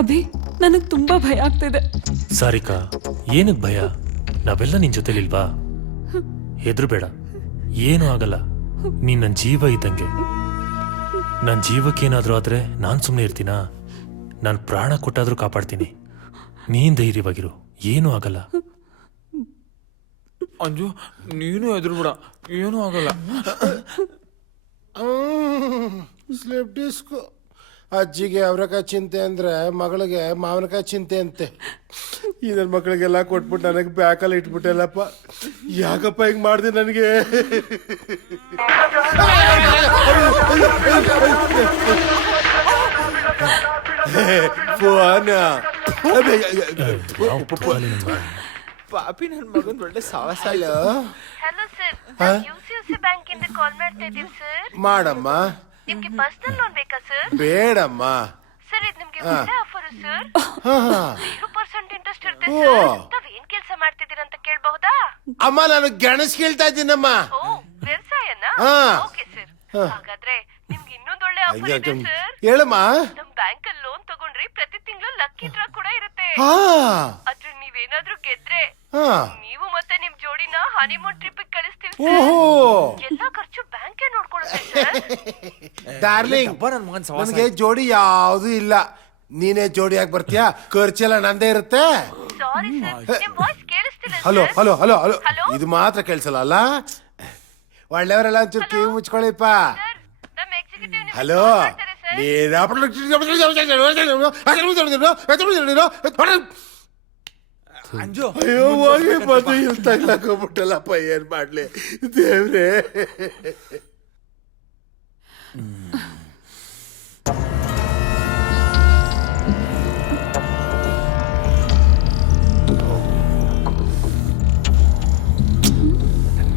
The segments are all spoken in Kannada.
ಅಭಿ, ನನಗ್ ತುಂಬಾ ಭಯ ಆಗ್ತಿದೆ. ಸಾರಿಕಾ, ಏನಕ್ ಭಯ? ನಾವೆಲ್ಲ ನಿನ್ ಜೊತೆಲಿಲ್ವಾ? ಹೆದ್ರಬೇಡ, ಏನೂ ಆಗಲ್ಲ. ನೀನ್ ನನ್ ಜೀವ ಇದ್ದಂಗೆ. ನನ್ ಜೀವಕ್ಕೇನಾದ್ರೂ ಆದ್ರೆ ನಾನ್ ಸುಮ್ಮನೆ ಇರ್ತೀನಾ? ನಾನ್ ಪ್ರಾಣ ಕೊಟ್ಟಾದ್ರೂ ಕಾಪಾಡ್ತೀನಿ. ನೀನ್ ಧೈರ್ಯವಾಗಿರು, ಏನೂ ಆಗಲ್ಲ. ಅಂಜು, ನೀನು ಹೆದ್ರಬೇಡ, ಏನೂ ಆಗಲ್ಲ. Slip disc. ಅಜ್ಜಿಗೆ ಅವ್ರಕಾಯಿ ಚಿಂತೆ ಅಂದ್ರೆ ಮಗಳಿಗೆ ಮಾವಿನಕಾಯಿ ಚಿಂತೆ ಅಂತೆ. ಈ ನನ್ನ ಮಕ್ಕಳಿಗೆಲ್ಲ ಕೊಟ್ಬಿಟ್ಟು ನನಗೆ ಬ್ಯಾಕಲ್ಲಿ ಇಟ್ಬಿಟ್ಟೆಲ್ಲಪ್ಪ. ಯಾಕಪ್ಪ ಹಿಂಗ್ ಮಾಡಿದೆ ನನಗೆ? ಪಾಪಿ ನನ್ನ ಮಗನ್ ಒಳ್ಳೆ ಸಾಹಸ. ಹಲೋ ಸರ್, ಯುಸಿಸಿ ಬ್ಯಾಂಕ್ ಇಂದ ಕಾಲ್ ಮಾಡ್ತಾ ಇದೀವಿ ಸರ್. ಮಾಡಮ್ಮ. ನಿಮ್ಗೆ ಪರ್ಸನಲ್ ಲೋನ್ ಬೇಕಾ ಸರ್? ಬೇಡಮ್ಮ. ಸರ್, ಇದು ನಿಮ್ಗೆ ಒಳ್ಳೆ ಆಫರ್ ಸರ್. 0% ಇಂಟ್ರೆಸ್ಟ್ ಇರುತ್ತೆ ಓ. ಸರ್. ತಾವೇನ್ ಕೆಲಸ ಮಾಡ್ತಿದ್ದೀರಾ ಅಂತ ಕೇಳಬಹುದಾ? ಅಮ್ಮ, ನಾನು ಗೆಣಸ್ ಕೇಳ್ತಾ ಇದ್ದೀನಮ್ಮ. ಓ, ವ್ಯವಸಾಯನಾ? ಹಾ. Okay sir. ಹಾಗಾದ್ರೆ ನಿಮ್ಗೆ ಇನ್ನೊಂದು ಒಳ್ಳೆ ಆಫರ್ ಇದೆ ಸರ್. ಹೇಳಮ್ಮ. ನಮ್ ಬ್ಯಾಂಕ್ ಅಲ್ಲಿ ಲೋನ್ ತಗೊಂಡ್ರೆ ಪ್ರತಿ ತಿಂಗಳು ಲಕ್ಕಿ ಡ್ರಾ ಕೂಡ ಇರುತ್ತೆ. ಹಾ. ಆದ್ರೆ ನೀವೇನಾದ್ರೂ ಗೆದ್ರೆ ಹಾ. ನೀವು ಮತ್ತೆ ನಿಮ್ ಜೋಡಿನ ಹನಿಮೂನ್ ಟ್ರಿಪ್ ಕಳಿಸ್ತೀವಿ ಓಹೋ. ಸರ್. ಎಲ್ಲಾ ಖರ್ಚು ಬ್ಯಾಂಕೇ ನೋಡ್ಕೊಳ್ಳುತ್ತೆ ಸರ್. ಡಾರ್ಲಿಂಗ್, ನನ್ನ ಮಗನ್ ಸಾಹಸ. ನನಗೆ ಜೋಡಿ ಯಾವ್ದು ಇಲ್ಲ. ನೀನೇ ಜೋಡಿಯಾಗಿ ಬರ್ತೀಯಾ? ಖರ್ಚೆಲ್ಲ ನಂದೇ ಇರುತ್ತೆ. ಸಾರಿ ಸರ್, ನಿಮ್ ವಾಯ್ಸ್ ಕೇಳಿಸ್ತಿಲ್ಲ hello sir. Hello hello hello. Hello? ಇದು ಮಾತ್ರ ಕೇಳಿಸಲ್ಲ ಅಲ್ಲ? ಒಳ್ಳೆಯವರೆಲ್ಲ ಒಂಚೂರು ಕಿವಿ ಮುಚ್ಕೊಳ್ಳಿಪ್ಪ. ಸರ್, ನಮ್ಮ ಎಕ್ಸಿಕ್ಯೂಟಿವ್ ನಿಮ್ಗೆ ಹಲೋ. ಕಾಲ್ ಮಾಡ್ತಾರೆ ಸರ್. ಅಂಜು, ಅಯ್ಯೋ, ಹೋಗಿ ಬಂದು ಇಲ್ಲಿ ತಗ್ಲಾಕೊಂಡ್ಬಿಟ್ಟಲ್ಲಪ್ಪ. ಏನ್ ಮಾಡ್ಲಿ ದೇವ್ರೆ?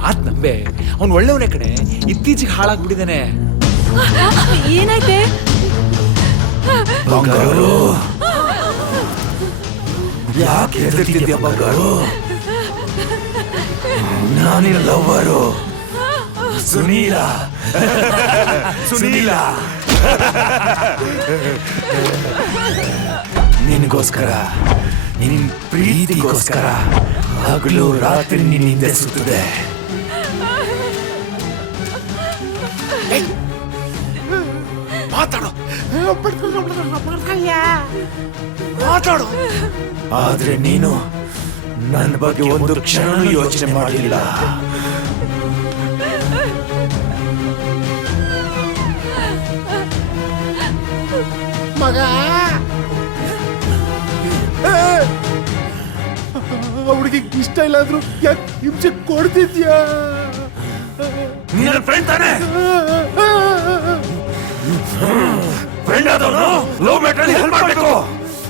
ಮಾತ್ ನಂಬೆ, ಅವ್ನು ಒಳ್ಳೆಯವನೇ ಕಡೆ. ಇತ್ತೀಚೆಗೆ ಹಾಳಾಗ್ಬಿಟ್ಟಿದ್ದಾನೆ. ಏನಾಯ್ತೆ? ಬಂಗಾರು, ಯಾಕೆ ಹೆದರ್ತಿದ್ಯಾ ಬಂಗಾರು? ನಾನಿನ ಲವ್ವರು ಸುನೀಲ. ಸುನೀಲ, ನಿನಗೋಸ್ಕರ, ನಿನ್ ಪ್ರೀತಿಗೋಸ್ಕರ ಹಗಲು ರಾತ್ರಿ ನಿನ್ನಿಂದ ಸುತ್ತದೆ. ಮಾತಾಡು. ಮಾತಾಡು. ಆದ್ರೆ ನೀನು ನನ್ನ ಬಗ್ಗೆ ಒಂದು ಕ್ಷಣ ಯೋಚನೆ ಮಾಡಲಿಲ್ಲ. ಮಗ, ಅವ್ರಿಗೆ ಇಷ್ಟ ಇಲ್ಲ ಅಂದ್ರು ಯಾಕೆ ಹಿಂಸೆ ಕೊಡ್ತಿದ್ಯಾ? ನಿನ್ನ ಫ್ರೆಂಡ್ ತಾನೆ? ಫ್ರೆಂಡ್ ಆದವನು ಲವ್ ಮ್ಯಾಟರ್ ಹೆಲ್ಪ್ ಮಾಡ್ಬೇಕು,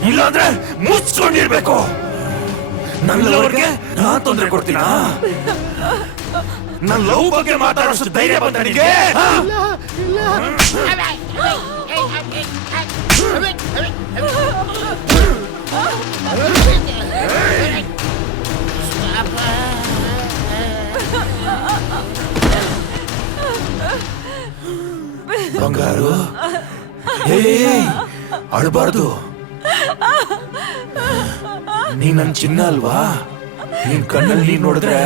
ಇಲ್ಲಾಂದ್ರೆ ಮುಚ್ಕೊಂಡಿರ್ಬೇಕು. ನನ್ನ ಲವ್ಗೆ ನಾನ್ ತೊಂದರೆ ಕೊಡ್ತೀನಾ? ನನ್ನ ಲವ್ ಬಗ್ಗೆ ಮಾತಾಡೋಷ್ಟು ಧೈರ್ಯ ಬಂತ ನಿನಗೆ? ಬಂಗಾರು, ಅಳಬಾರ್ದು. ನೀನ್ ನನ್ ಚಿನ್ನ ಅಲ್ವಾ? ನಿನ್ ಕಣ್ಣಲ್ಲಿ ನೀನ್ ನೋಡಿದ್ರೆ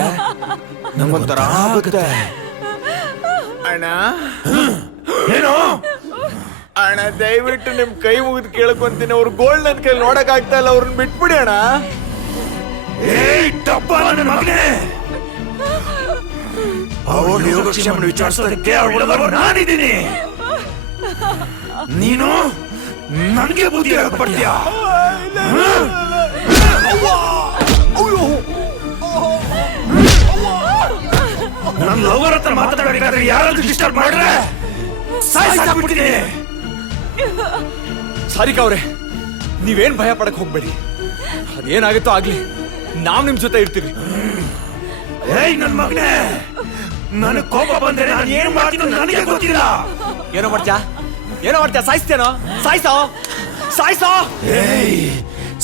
ನಮ್ಗೊಂಥರ ಆಗುತ್ತೆ. ಅಣ್ಣ, ಏನು? ಅಣ್ಣ ದಯವಿಟ್ಟು ನಿಮ್ ಕೈ ಮುಗಿದು ಕೇಳ್ಕೊಂತೀನಿ. ಅವ್ರು ಗೋಲ್ಡ್ ನನ್ ಕೈ ನೋಡಕ್ ಆಗ್ತಾ ಇಲ್ಲ, ಅವ್ರನ್ನ ಬಿಟ್ಬಿಡಿ ಅಣ್ಣ. ಡಬ್ಬ ನನ್ನ ಮಗನೇ, ಅವಳು ಯೋಗಕ್ಷೇಮನ ವಿಚಾರಿಸೋದಕ್ಕೆ ಅವಳು ನಾನಿದ್ದೀನಿ. ನೀನು ನನಗೆ ಬುದ್ಧಿ ಹೇಳ್ಕೊಡ್ತೀಯ? ನನ್ನ ಲವರ್ ಹತ್ರ ಮಾತಾಡಬೇಕಾದ್ರೆ ಯಾರಾದ್ರೂ ಡಿಸ್ಟರ್ಬ್ ಮಾಡ್ರೆ ಸಾಯಿಸಾಕ್ಬಿಡ್ತೀನಿ. ಸಾರಿಕಾ ಅವ್ರೆ, ನೀವೇನ್ ಭಯ ಪಡಕ್ ಹೋಗ್ಬೇಡಿ. ಅದೇನಾಗುತ್ತೋ ಆಗ್ಲಿ, ನಾವ್ ನಿಮ್ ಜೊತೆ ಇರ್ತೀವಿ. ಏಯ್ ನನ್ ಮಗನೇ, ನನಗ್ ಕೋಪ ಬಂದ್ರೆ ನಾನು ಏನ್ ಮಾಡ್ತೀನೋ ನನಗೆ ಗೊತ್ತಿಲ್ಲ. ಏನೋ ಮಾಡ್ತ್ಯಾ? ಏನೋ ಮಾಡ್ತ್ಯಾ? ಸಾಯಿಸ್ತೇನೋ? ಸಾಯಿಸೋ, ಸಾಯಿಸೋ. ಏಯ್,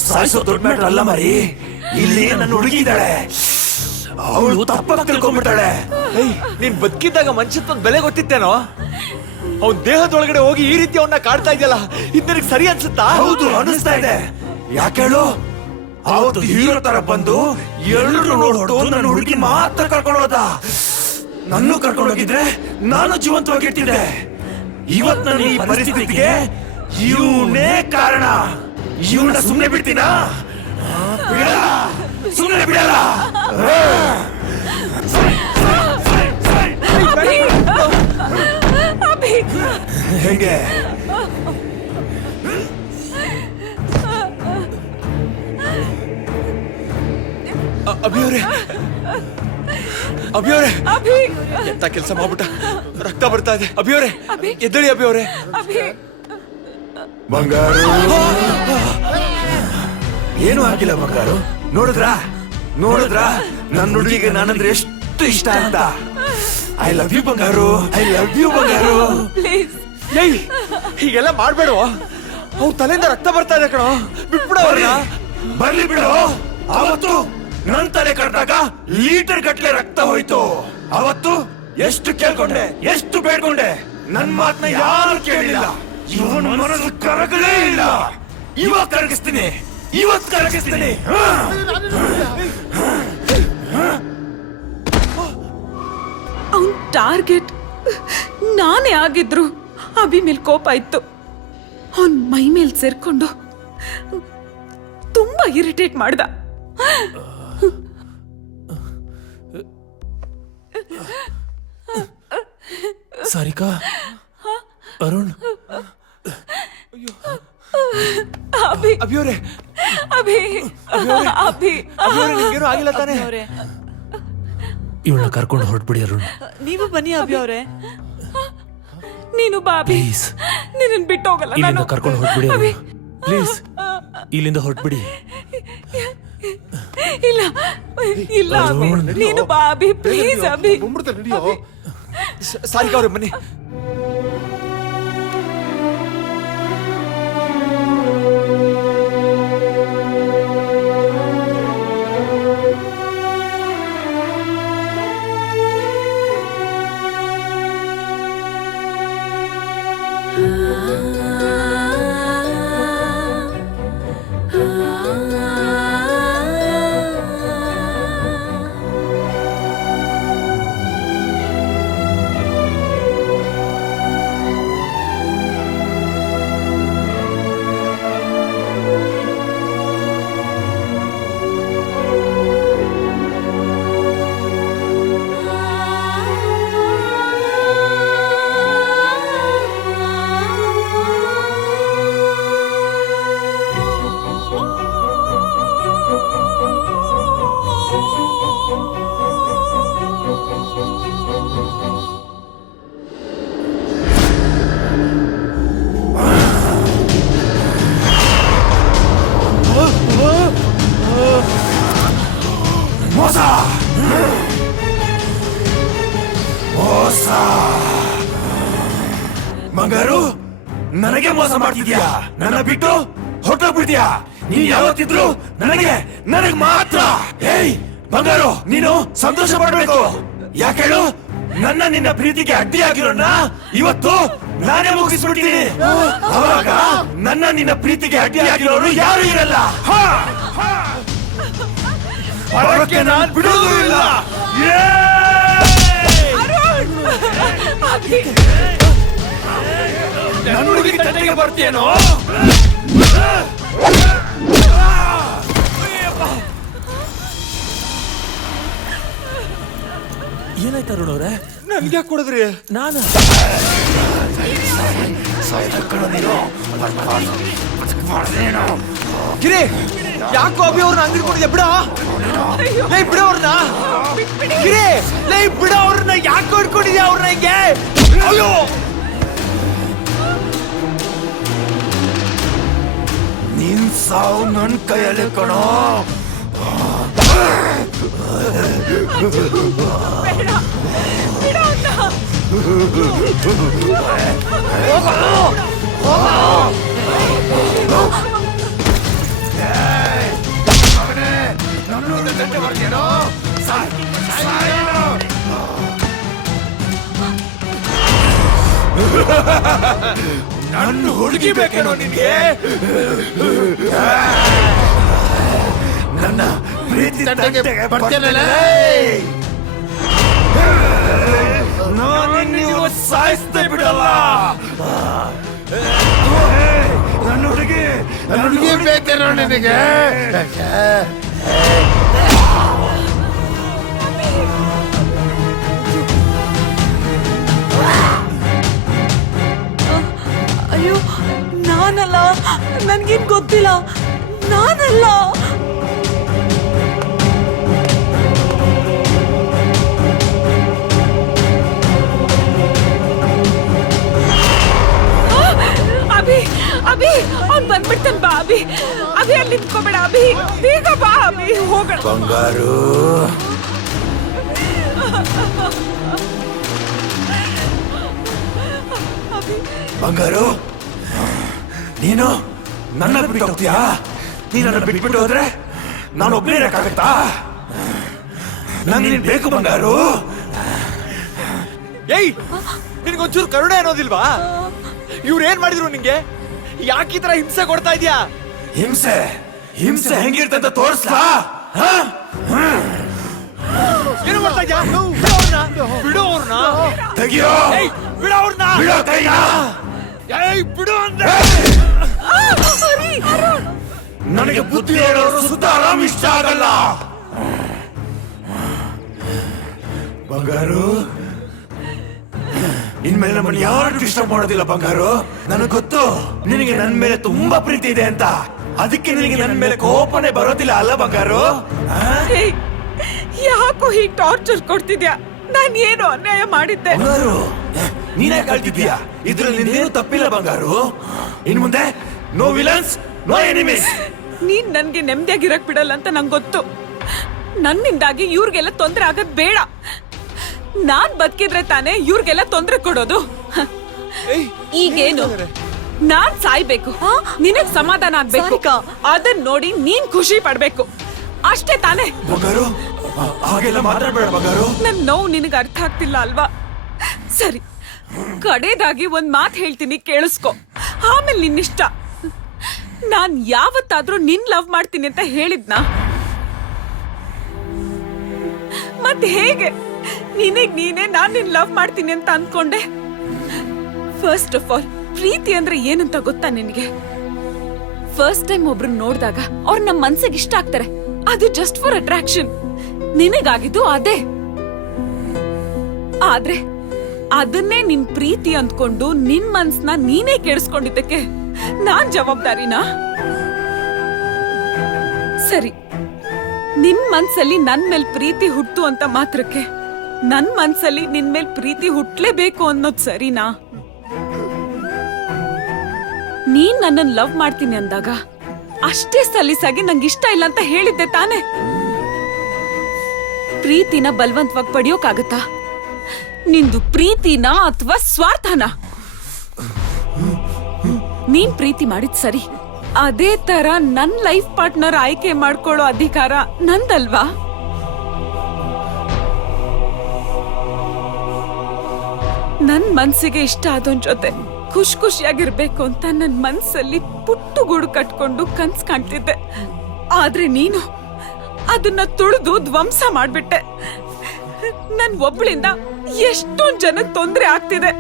ಸಾಯಿಸೋ ದೊಡ್ಡ ಮ್ಯಾಟ್ರ್ ಅಲ್ಲ ಮರಿ. ಇಲ್ಲಿ ನನ್ನ ಹುಡುಗಿ ಇದ್ದಾಳೆ, ಅವಳು ತಪ್ಪಾಗಿ ತಿಳ್ಕೊಂಡ್ಬಿಡ್ತಾಳೆ. ನೀನ್ ಬದುಕಿದ್ದಾಗ ಮನುಷ್ಯತ್ವದ ಬೆಲೆ ಗೊತ್ತಿತ್ತೇನೋ? ಅವ್ನ ದೇಹದೊಳಗಡೆ ಹೋಗಿ ಈ ರೀತಿ ಅವನ್ನ ಕಾಡ್ತಾ ಇದೆಯಲ್ಲ ಇದು ನಿನಗೆ ಸರಿ ಅನ್ಸುತ್ತಾ? ಹೌದು ಅನಿಸ್ತಾ ಇದೆ. ಯಾಕೆ ಹೇಳು, ಅವತ್ತು ಹೀರೋ ತರ ಬಂದು ಎಲ್ಲರೂ ನೋಡ್ಕೊಂಡು ನನ್ನ ಹುಡುಗಿ ಮಾತ್ರ ಕರ್ಕೊಂಡು ಹೋದ. ನನ್ನೂ ಕರ್ಕೊಂಡು ಹೋಗಿದ್ರೆ ನಾನು ಜೀವಂತವಾಗಿರ್ತಿದ್ದೆ. ಇವತ್ ನನ್ನ ಈ ಪರಿಸ್ಥಿತಿಗೆ ಇವನೇ ಕಾರಣ. ಇವನ್ನ ಸುಮ್ಮನೆ ಬಿಡ್ತೀನಾ? ಬಿಡಲ್ಲ, ಸುಮ್ಮನೆ ಬಿಡಲ್ಲ. ಅಭಿ ಹೇಗೆ ಅಭಿ ಅವರೇ, ಅಭಿ ಅವರೇ, ಅಭಿ ಎಂತ ಕೆಲಸ ಮಾಡ್ಬಿಟ್ಟ, ರಕ್ತ ಬರ್ತಾ ಇದೆ. ಅಭಿ ಅವರೇ ಎದ್ದೇಳಿ, ಅಭಿ ಅವರೇ. ಅಭಿ ಬಂಗಾರು, ಏನು ಆಗಿಲ್ಲ ಬಂಗಾರು. ನೋಡಿದ್ರಾ ನೋಡಿದ್ರಾ ನನ್ನ ಹುಡುಗಿಗೆ ನಾನಂದ್ರೆ ಎಷ್ಟು ಇಷ್ಟ ಅಂತ. ಐ ಲವ್ ಯು ಬಂಗಾರು, ಐ ಲವ್ ಯು ಬಂಗಾರು. ಪ್ಲೀಸ್ ಏಯ್ ಹೀಗೆಲ್ಲ ಮಾಡ್ಬೇಡ, ಅವ್ರ ತಲೆಯಿಂದ ರಕ್ತ ಬರ್ತಾ ಇದೆ ಕಣೋ, ಬಿಟ್ಬಿಡ ಅವ್ರನ್ನ. ಬರ್ಲಿ ಬಿಡು. ಅವತ್ತು ನನ್ ತಲೆ ಕಟ್ಟಾಗ ಲೀಟರ್ ಗಟ್ಲೆ ರಕ್ತ ಹೋಯ್ತು. ಅವತ್ತು ಎಷ್ಟು ಕೇಳ್ಕೊಂಡೆ, ಎಷ್ಟು ಬೇಡ್ಕೊಂಡೆ, ನನ್ ಮಾತನ್ನ ಯಾರು ಕೇಳಿಲ್ಲ. ಇವನ್ ಮನಸ್ಸು ಕರಗಲೇ ಇಲ್ಲ. ಇವಾಗ ಕರಗಿಸ್ತೀನಿ, ಇವತ್ತು ಕರಗಿಸ್ತೀನಿ. ಅವನ್ ಟಾರ್ಗೆಟ್ ನಾನೇ ಆಗಿದ್ರು ಅಭಿ ಮೇಲ್ ಕೋಪ ಇತ್ತು. ಅವನ್ ಮೈ ಮೇಲ್ ಸೇರ್ಕೊಂಡು ತುಂಬಾ ಇರಿಟೇಟ್ ಮಾಡ್ದ. ಸಾರಿಕಾ, ಅರುಣ್, ಅಭಿ ಅಭಿ ಅವರೇ, ಅಭಿ ಅಭಿ ಅಭಿ ಅವರೇ, ನಿಮ್ಗೇನು ಆಗಿಲ್ಲ ತಾನೇ? ಇವಳನ್ನ ಕರ್ಕೊಂಡು ಹೊರಟ್ಬಿಡಿ ಅರುಣ್. ನೀವು ಬನ್ನಿ ಅಭಿ ಅವರೇ. ನೀನು ಬಾಬಿ, ಪ್ಲೀಸ್ ನಿನ್ನ ಬಿಟ್ಟು ಹೋಗಲ್ಲ ಇಲ್ಲಿಂದ ನಾನು. ಕರ್ಕೊಂಡು ಹೊರಟ್ಬಿಡಿ ಅಭಿ ಅರುಣ್. ಪ್ಲೀಸ್ ಇಲ್ಲಿಂದ ಹೊರಟ್ಬಿಡಿ. ಇಲ್ಲ ಇಲ್ಲ ಅಭಿ, ನೀನು ಬಾಬಿ ಪ್ಲೀಸ್ ಅಭಿ. ಬಂದ್ಬಿಡ್ತಾರೆ ನಡಿಯೋ. ಸಾರಿಕಾ ಅವ್ರೆ ಬನ್ನಿ. ಮೋಸ ಮೋಸ. ಬಂಗಾರು, ನನಗೆ ಮೋಸ ಮಾಡ್ತಿದ್ಯಾ? ನನ್ನ ಬಿಟ್ಟು ಹೊರಟೋಗ್ಬಿಡ್ತೀಯಾ? ನೀನ್ ಯಾವತ್ತಿದ್ರು ನನಗೆ, ನನಗ್ ಮಾತ್ರ. ಏಯ್ ಬಂಗಾರು, ನೀನು ಸಂತೋಷ ಪಡ್ಬೇಕು. ಯಾಕೆ ಹೇಳು, ನನ್ನ ನಿನ್ನ ಪ್ರೀತಿಗೆ ಅಡ್ಡಿಯಾಗಿರೋಣ ಇವತ್ತು ನಾನೇ ಮುಗಿಸ್ಬಿಡ್ತೀನಿ. ಅವಾಗ ನನ್ನ ನಿನ್ನ ಪ್ರೀತಿಗೆ ಅಡ್ಡಿಯಾಗಿರೋರು ಯಾರು ಇರಲ್ಲ. ಹೊರಕ್ಕೆ ನಾನ್ ಬಿಡೋದು ಇಲ್ಲ. ನನ್ನ ಹುಡುಗಿ ತಂಟೆಗೆ ಬರ್ತೀಯೇನೋ? ಏನಾಯ್ತು ಅರುಣ್ ಅವ್ರೆ? ನನ್ಗೆ ಯಾಕೆ ಕೊಡಿದ್ರಿ? ನಾನು ಗಿರಿ, ಯಾಕೋ ಅಭಿ ಅವ್ರನ್ನ ಅಂಗಡಿ ಕೊಟ್ಟಿದ್ಯಾ? ಬಿಡ, ಲೈ ಬಿಡ ಅವ್ರನ್ನ. ಗಿರಿ, ಲೈ ಬಿಡ ಅವ್ರನ್ನ. ಯಾಕೆ ಹೊಡ್ಕೊಂಡಿದ್ಯಾ ಅವ್ರನ್ನ ಹಿಂಗೆ? ಅಯ್ಯೋ, ನಿನ್ ಸಾವು ನನ್ ಕೈಯಲ್ಲಿ ಕಣೋ. ನನ್ನೂರು ಗಂಟೆ ಬರ್ತೀಯನೋ? ನನ್ನ ಹುಡುಗಿ ಬೇಕೇನೋ ನಿನ್ಗೆ? ನನ್ನ ಪ್ರೀತಿ ತಂಟೆಗೆ ಬರ್ತೇನಲ್ಲ? ನಾನು ಸಾಯಿಸ್ತೇ ಬಿಡಲ್ಲ. ನನ್ನ ಹುಡುಗಿ ಬೇಕೇನೋ ನಿನಗೆ? ಅಯ್ಯೋ ನಾನಲ್ಲ, ನನ್ಗೇನ್ ಗೊತ್ತಿಲ್ಲ, ನಾನಲ್ಲ. ಅಭಿ ಅಭಿ ಅವ್ನ್ ಬಂದ್ಬಿಡ್ತಾನೆ, ಬಾ ಅಭಿ. ಅಭಿ ಅಲ್ಲಿ ನಿಂತ್ಕೋಬೇಡ ಅಭಿ, ಬೇಗ ಬಾ ಅಭಿ, ಹೋಗೋಣ. ಬಂಗಾರು, ಬಂಗಾರು, ನೀನು ನನ್ನ ಬಿಟ್ಟು ಹೋಗ್ತೀಯಾ? ನೀನು ನನ್ನ ಬಿಟ್ಬಿಟ್ಟು ಹೋದ್ರೆ ನಾನು ಒಬ್ಬನೇ ಇರಕ್ಕಾಗತ್ತಾ? ನಂಗೆ ನೀನ್ ಬೇಕು ಬಂಗಾರು. ಏಯ್, ನಿನ್ಗೊಂಚೂರು ಕರುಣೆ ಅನ್ನೋದಿಲ್ವಾ? ಇವ್ರೇನ್ ಮಾಡಿದ್ರು ನಿಂಗೆ? ಯಾಕೆ ಈ ತರ ಹಿಂಸೆ ಕೊಡ್ತಾ ಇದ್ಯಾ? ಹಿಂಸೆ ಹಿಂಸೆ ಹೆಂಗಿರ್ತಂತ ಅಂತ ತೋರಿಸ್ಲಾ? ಏನು ಮಾಡ್ತಾ ಇದ್ಯಾ? ಬಿಡು ಅವ್ರನ್ನ. ತೆಗಿಯೋ, ಏಯ್, ಬಿಡು ಅವ್ರನ್ನ. ಬಿಡೋ ಕೈನ. ಏಯ್, ಬಿಡು ಅಂದ್ರೆ. ನನಗೆ ಬುದ್ಧಿ ಹೇಳೋರು ಸುತ್ತ ಆರಾಮ್ ಇಷ್ಟ ಆಗಲ್ಲ. ಬಂಗಾರು, ಇನ್ಮೇಲೆ ನಮ್ಮನ್ನು ಯಾರು ಡಿಸ್ಟರ್ಬ್ ಮಾಡೋದಿಲ್ಲ ಬಂಗಾರು. ನನಗೆ ಗೊತ್ತು ನಿನಗೆ ನನ್ನ ಮೇಲೆ ತುಂಬಾ ಪ್ರೀತಿ ಇದೆ ಅಂತ. ಅದಕ್ಕೆ ನಿನಗೆ ನನ್ನ ಮೇಲೆ ಕೋಪನೆ ಬರೋದಿಲ್ಲ ಅಲ್ಲ ಬಂಗಾರು? ಏಯ್, ಯಾಕೋ ಹೀಗ್ ಟಾರ್ಚರ್ ಕೊಡ್ತಿದ್ಯಾ? ನಾನ್ ಏನು ಅನ್ಯಾಯ ಮಾಡಿದ್ದೆ? ಬಂಗಾರು, ನೀನೇ ಕಳ್ತಿದ್ಯಾ. ಇದ್ರಲ್ಲಿ ನಿಂದೇನು ತಪ್ಪಿಲ್ಲ ಬಂಗಾರು. ಇನ್ ಮುಂದೆ ನೋ ವಿಲನ್ಸ್, ನೋ ಎನಿಮೀಸ್. ನೀನ್ ನನ್ಗೆ ನೆಮ್ಮದಿಯಾಗಿರಕ್ ಬಿಡಲ್ಲ ಅಂತ ನಂಗೆ ಗೊತ್ತು. ನನ್ನಿಂದಾಗಿ ಇವ್ರಿಗೆಲ್ಲ ತೊಂದ್ರೆ ಆಗದ್ ಬೇಡ. ನಾನ್ ಬದುಕಿದ್ರೆ ತಾನೇ ಇವ್ರಿಗೆಲ್ಲ ತೊಂದ್ರೆ ಕೊಡೋದು. ಈಗೇನು, ನಾನ್ ಸಾಯ್ಬೇಕು, ನಿನಗ್ ಸಮಾಧಾನ ಆಗ್ಬೇಕು, ಅದನ್ ನೋಡಿ ನೀನ್ ಖುಷಿ ಪಡ್ಬೇಕು, ಅಷ್ಟೇ ತಾನೇ? ಬಂಗಾರು, ಹಾಗೆಲ್ಲ ಮಾತಾಡ್ಬೇಡ ಬಂಗಾರು. ನನ್ ನೋವು ನಿನಗ್ ಅರ್ಥ ಆಗ್ತಿಲ್ಲ ಅಲ್ವಾ? ಸರಿ, ಕಡೆದಾಗಿ ಒಂದ್ ಮಾತ್ ಹೇಳ್ತೀನಿ, ಕೇಳಿಸ್ಕೊ. ಆಮೇಲೆ ನಿನ್ನಿಷ್ಟ. ನಾನ್ ಯಾವತ್ತಾದ್ರೂ ನಿನ್ ಲವ್ ಮಾಡ್ತೀನಿ ಅಂತ ಹೇಳಿದ್ನಾ? ಮತ್ತೆ ಹೇಗೆ ನಿನಗ್ ನೀನೇ ನಾನ್ ನಿನ್ ಲವ್ ಮಾಡ್ತೀನಿ ಅಂತ ಅನ್ಕೊಂಡೆ? ಫಸ್ಟ್ ಆಫ್ ಆಲ್, ಪ್ರೀತಿ ಅಂದ್ರೆ ಏನಂತ ಗೊತ್ತಾ ನಿನಗೆ? ಫಸ್ಟ್ ಟೈಮ್ ಒಬ್ರು ನೋಡಿದಾಗ ಅವ್ರು ನಮ್ ಮನ್ಸಿಗೆ ಇಷ್ಟ ಆಗ್ತಾರೆ, ಅದು ಜಸ್ಟ್ ಫಾರ್ ಅಟ್ರಾಕ್ಷನ್. ನಿನಗಾಗಿದ್ದು ಅದೇ. ಆದ್ರೆ ಅದನ್ನೇ ನಿನ್ ಪ್ರೀತಿ ಅಂದ್ಕೊಂಡು ನಿನ್ ಮನ್ಸ್ನ ನೀನೇ ಕೆಡಿಸ್ಕೊಂಡಿದ್ದಕ್ಕೆ ನಾನ್ ಜವಾಬ್ದಾರಿನಾ? ಸರಿ, ನಿನ್ ಮನ್ಸಲ್ಲಿ ನನ್ ಮೇಲ್ ಪ್ರೀತಿ ಹುಟ್ಟು ಅಂತ ಮಾತ್ರಕ್ಕೆ ನನ್ ಮನ್ಸಲ್ಲಿ ನಿನ್ ಮೇಲ್ ಪ್ರೀತಿ ಹುಟ್ಲೇಬೇಕು ಅನ್ನೋದ್ ಸರಿನಾ? ನೀನ್ ನನ್ನನ್ ಲವ್ ಮಾಡ್ತೀನಿ ಅಂದಾಗ ಅಷ್ಟೇ ಸಲೀಸಾಗಿ ನಂಗೆ ಇಷ್ಟ ಇಲ್ಲ ಅಂತ ಹೇಳಿದ್ದೆ ತಾನೆ? ಪ್ರೀತಿನ ಬಲವಂತವಾಗಿ ಪಡೆಯೋಕಾಗತ್ತಾ? ನಿಂದು ಪ್ರೀತಿನ ಅಥವಾ ಸ್ವಾರ್ಥನ? ನೀನ್ ಪ್ರೀತಿ ಮಾಡಿದ್ ಸರಿ, ಅದೇ ತರ ನನ್ ಲೈಫ್ ಪಾರ್ಟ್ನರ್ ಆಯ್ಕೆ ಮಾಡ್ಕೊಳ್ಳೋ ಅಧಿಕಾರ ನಂದಲ್ವಾ? ನನ್ ಮನ್ಸಿಗೆ ಇಷ್ಟ ಆದೋನ್ ಜೊತೆ ಖುಷಿಯಾಗಿರ್ಬೇಕು ಅಂತ ನನ್ ಮನ್ಸಲ್ಲಿ ಪುಟ್ಟು ಗೂಡು ಕಟ್ಕೊಂಡು ಕನ್ಸ್ ಕಾಣ್ತಿದ್ದೆ. ಆದ್ರೆ ನೀನು ಅದನ್ನ ತುಳಿದು ಧ್ವಂಸ ಮಾಡ್ಬಿಟ್ಟೆ. ನನ್ ಒಬ್ಳಿಂದ ಎಷ್ಟೊಂದ್ ಜನಕ್ ತೊಂದ್ರೆ ಆಗ್ತಿದೆ.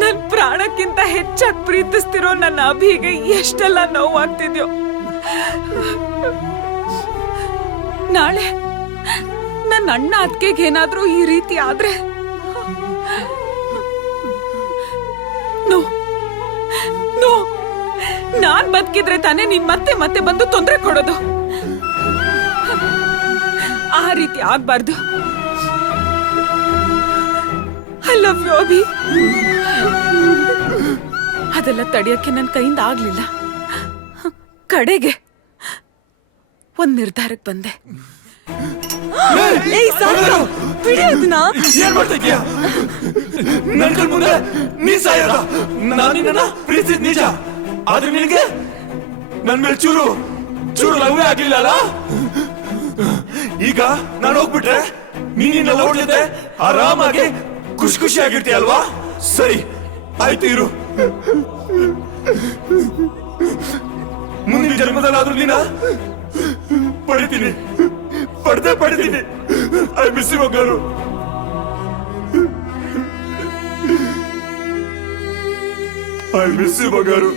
ನನ್ ಪ್ರಾಣಕ್ಕಿಂತ ಹೆಚ್ಚಾಗಿ ಪ್ರೀತಿಸ್ತಿರೋ ನನ್ನ ಅಭಿಗೆ ಎಷ್ಟೆಲ್ಲ ನೋವಾಗ್ತಿದ್ಯೋ. ನಾಳೆ ನನ್ನ ಅಣ್ಣ ಅತ್ತಿಗೆಗೆ ಏನಾದ್ರೂ ಈ ರೀತಿ ಆದ್ರೆ ನೋ ನೋ, ನಾನ್ ಬದುಕಿದ್ರೆ ತಾನೇ ನೀನ್ ಮತ್ತೆ ಮತ್ತೆ ಬಂದು ತೊಂದ್ರೆ ಕೊಡೋದು. ಆ ರೀತಿ ಆಗ್ಬಾರ್ದು. I love you Abhi. ಅದೆಲ್ಲ ತಡೆಯಕ್ಕೆ ನನ್ನ ಕೈಯಿಂದ ಆಗ್ಲಿಲ್ಲ. ಕಡೆಗೆ ಒಂದ್ ನಿರ್ಧಾರಕ್ಕೆ ಬಂದೆ. ಏನ್ ಮಾಡ್ತಾ ಇದೀಯಾ? ನನ್ ಕಣ್ ಮುಂದೆ ನೀ ಸಾಯೋದ? ನಾನು ನಿನ್ನ ಪ್ರೀತಿಸಿದ್ ನಿಜ, ಆದ್ರೆ ನಿನಗೆ ನನ್ ಮೇಲೆ ಚೂರು ಲವ್ವೇ ಆಗ್ಲಿಲ್ಲ ಅಲ್ಲ? ಈಗ ನಾನು ಹೋಗ್ಬಿಟ್ರೆ ನೀನಿನ್ನ ಲವ್ ಜೊತೆ ಆರಾಮಾಗಿ ಖುಷಿಯಾಗಿರ್ತೀಯ ಅಲ್ವಾ? ಸರಿ, ಆಯ್ತು ಇರು. ಮುಂದಿನ ಜನ್ಮದಲ್ಲಾದ್ರೂ ನೀನ ಪಡಿತೀನಿ, ಪಡ್ತೀನಿ. ಐ ಮಿಸ್ ಯು ಬಂಗಾರು. ಐ ಮಿಸ್ ಯು ಬಂಗಾರು.